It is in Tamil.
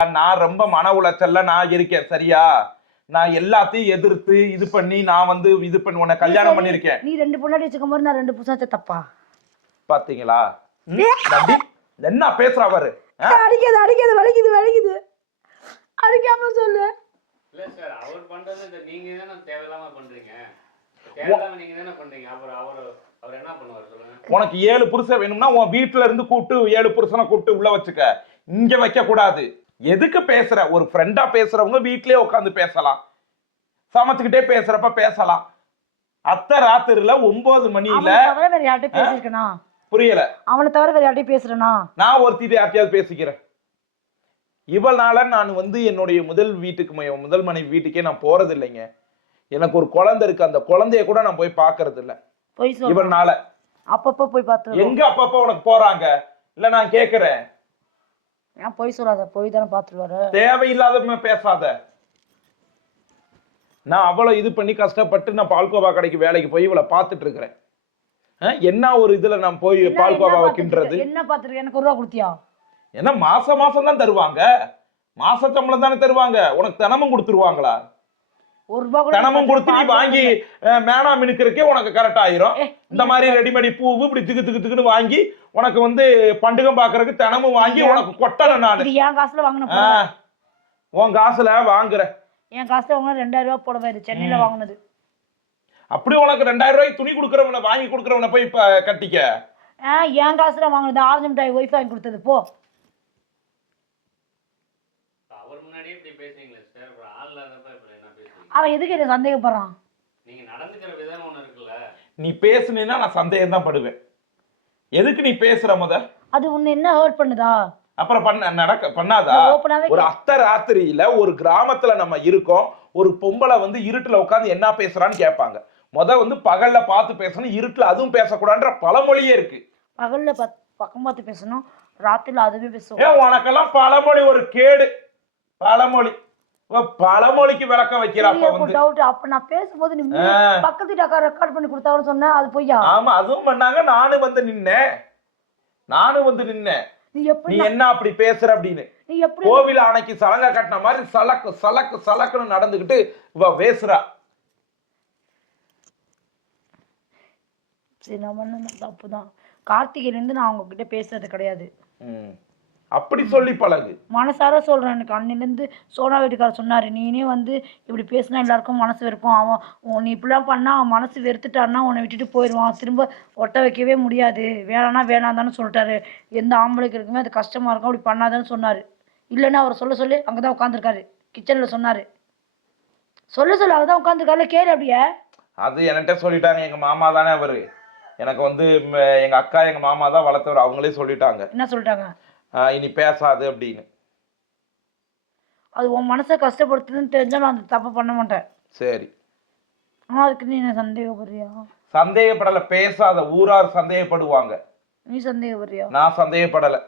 நான் ரொம்ப மன உளைச்சல்ல நான் இருக்கேன் சரியா? நான் எல்லாத்தையும் எதிர்த்து இது பண்ணி நான் வந்து இது பண்ணி உன்னை கல்யாணம் பண்ணிருக்கேன். நீ 2 பொண்டாட்டி வச்சுக்கும் போது நான் 2 புருஷன் வச்ச தப்பா? பாத்தீங்களா? என்ன பேசுறா பாரு. அடிக்காது அடிக்காது வலிக்குது வலிக்குது. அடிக்காம சொல்லு. இல்ல சார், அவர் பண்றது நீங்க தான தேவையில்லாம பண்றீங்க. தேவையில்லாம நீங்க தான பண்றீங்க. அவர் என்ன பண்ணுவார் சொல்லுங்க? உனக்கு 7 புருஷன் வேணும்னா உன் வீட்டுல இருந்து கூப்பிட்டு 7 புருஷனை கூப்பிட்டு உள்ள வச்சுக்க. இங்க வைக்க கூடாது. எதுக்கு பேசுற? ஒரு ஃப்ரெண்டா பேசுறவங்க வீட்லயே உட்காந்து பேசலாம். சமைச்சுக்கிட்டே பேசுறப்ப பேசலாம். அத்தை ராத்திரில 9 மணியில தவிர வேற யார்கிட்ட பேசிருக்கனா? புரியல. அவளை தவிர வேற யார்கிட்ட பேசுறனா? நான் ஒருத்திட்ட யார்கிட்டயாவது பேசிக்கிறேன். இவளால நான் வந்து என்னுடைய முதல் மனைவி வீட்டுக்கே நான் போறது இல்லைங்க. எனக்கு ஒரு குழந்தை இருக்கு. அந்த குழந்தைய கூட நான் போய் பாக்குறது இல்ல. இவனால அப்பப்ப போய் பார்த்து எங்க அப்பப்ப உனக்கு போறாங்க? இல்ல நான் கேக்குறேன். நான் போய் சொல்லாத. போய் தானே பார்த்துட்டு வர. தேவையில்லாத பேசாத. நான் அவ்வளவு இது பண்ணி கஷ்டப்பட்டு நான் பால்கோவா கடைக்கு வேலைக்கு போய் இவளை பார்த்துட்டு இருக்கிறேன். என்ன ஒரு இதுல நான் போய் பால்கோவா வைக்கின்றது? என்ன பார்த்துருக்க? எனக்கு 1 ரூபா கொடுத்தியா? ஏன்னா மாசம் தான் தருவாங்க. மாச சம்பளம் தானே தருவாங்க. உனக்கு தினமும் கொடுத்துருவாங்களா? 1 ரூபா கூட தினமும் கொடுத்து நீ வாங்கி மேனா மினுக்கிறக்கே உனக்கு கரெக்ட் ஆயிரும். இந்த மாதிரி ரெடிமேடி பூவு இப்படி திக்கு திக்கு திக்குன்னு வாங்கி உனக்கு வந்து பண்டுகம் பாக்குறதுக்கு தினமும் வாங்கி உனக்கு கொட்டல. நான் என் காசுல வாங்கின உன் காசுல வாங்குற. என் காசுல வாங்கின 2000 ரூபாய் போடவே சென்னையில வாங்கினது. அப்படி உனக்கு 2000 ரூபாய்க்கு துணி கொடுக்கறவனை வாங்கி கொடுக்கறவனை போய் கட்டிக்க. என் காசுல வாங்கினது. ஆரஞ்சு மிட்டாய் ஒய்ஃப் வாங்கி கொடுத்தது. போ. அவர் முன்னாடியே இப்படி பேசுறீங்களே சார், ஒரு ஆள் இல்லாதப்ப இப்படி என்ன பேசுறீங்க? அவன் எதுக்கு என்ன சந்தேகப்படுறான்? நீங்க நடந்துக்கிற விதம் ஒண்ணு இருக்குல்ல. நீ பேசுனீன்னா நான் சந்தேகம் தான் படுவேன். எதுக்கு நீ பேசுற அது உன்னை என்ன ஹர்ட் பண்ணுதா? அப்புறம் பண்ணாதா? ஒரு அத்தை ராத்திரியில ஒரு கிராமத்துல நம்ம இருக்கோம். ஒரு பொம்பளை வந்து இருட்டுல உட்காந்து என்ன பேசுறான்னு கேட்பாங்க. வந்து பகல்ல பார்த்து பேசணும், இருட்டுல அதுவும் பேசக்கூடாதுன்ற பழமொழியே இருக்கு. பகல்ல பக்கம் பார்த்து பேசணும், ராத்திரில அதுவே பேசுவோம். உனக்கெல்லாம் பழமொழி ஒரு கேடு. பழமொழிக்கு விளக்கம் வைக்கிறப்ப அப்ப நான் பேசும்போது நீ பக்கத்து வீட்டுல ரெக்கார்ட் பண்ணி கொடுத்தாங்கன்னு சொன்ன, அது பொய்யா? ஆமா, அதுவும் பண்ணாங்க. நானும் வந்து நின்னேன். நீ என்ன அப்படி பேசுற அப்படின்னு. கோவில் ஆணைக்கு சலங்க கட்டின மாதிரி சலக்கு சலக்கு சலக்குன்னு நடந்துகிட்டு இவ பேசுறா. சரி, நம்ம தப்புதான். கார்த்திகைல இருந்து நான் அவங்க கிட்ட பேசுறது கிடையாது. அப்படி சொல்லி பழகு. மனசார சொல்றேன். எனக்கு அன்னிலிருந்து சோனா வீட்டுக்காரர் சொன்னாரு, நீனே வந்து இப்படி பேசினா எல்லாருக்கும் மனசு வெறுக்கும். அவன் நீ இப்படிலாம் பண்ணா அவன் மனசு வெறுத்துட்டான்னா உன்னை விட்டுட்டு போயிடுவான். திரும்ப ஒட்ட வைக்கவே முடியாது. வேணான்னா வேணாந்தான்னு சொல்லிட்டாரு. எந்த ஆம்பளைக்கு இருக்குமே அது கஷ்டமா இருக்கும். அப்படி பண்ணாதான்னு சொன்னாரு. இல்லைன்னா அவர் சொல்லி அங்கதான் உட்காந்துருக்காரு. கிச்சன்ல சொன்னாரு. சொல்ல அவதான் உட்காந்துருக்காருல. கேளு. அப்படியே அது என்கிட்ட சொல்லிட்டாங்க. எங்க மாமா தானே அவரு. எனக்கு வந்து எங்க அக்கா எங்க மாமா தான் வளர்த்தவர். அவங்களே சொல்லிட்டாங்க. என்ன சொல்லிட்டாங்க? இனி பேசாது அப்படின்னு. அது உன் மனசை கஷ்டப்படுத்துதுன்னு தெரிஞ்சா நான் அந்த தப்பு பண்ண மாட்டேன். சரி. அதுக்கு நீ என்ன சந்தேகப்படுறியா? சந்தேகப்படல. பேசாத. ஊரார் சந்தேகப்படுவாங்க. நீ சந்தேகப்படுறியா? நான் சந்தேகப்படல.